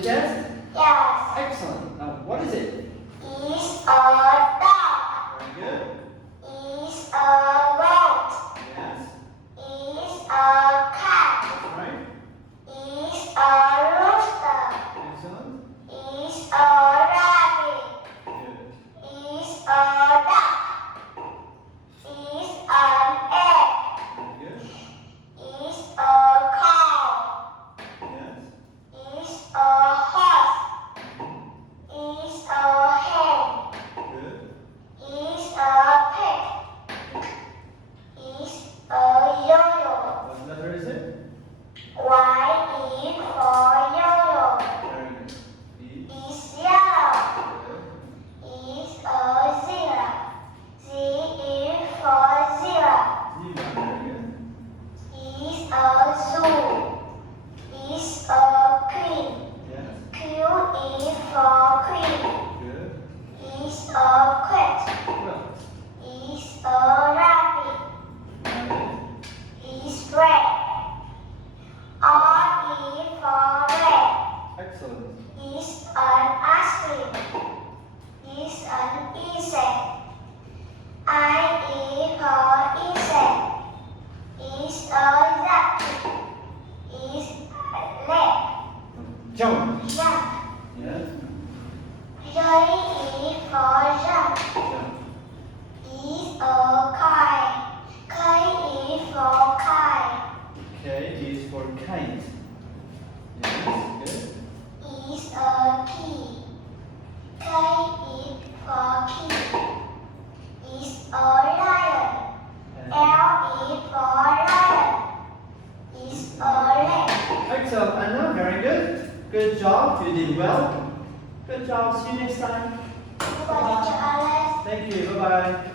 the chest? Yes. Excellent. Now, what is it? Is a dog. Very good. Is a rat. Yes. Is a cat. That's right. Is a rooster. Excellent. Is a rabbit. Good. Is a duck. Is an egg. Very good. Is a cow. Yes. Is a horse. Is a hen. Good. Is a pig. Is a yo-yo. What letter is it? Y is for yo-yo. Very good. E. Is yellow. Good. Is a zebra. Z is for zebra. Zebra. Very good. Is a zoo. Is a queen. Yes. Q is for queen. Good. Is a cat. Well. Is a rabbit. Rabbit. Is red. R is for red. Excellent. Is an ice cream. Is an insect. I is for insect. Is a duck. Is leg. Jump. Jump. Yes. J is for jump. Jump. Is a kite. K is for kite. K is for kite. Yes. Good. Is a key. K is for key. Is a lion. And L is for lion. Is a leg. excellent. Anna, very good. Good job. You did well. Good job. See you next time. What did you Alex? Thank you. Bye bye.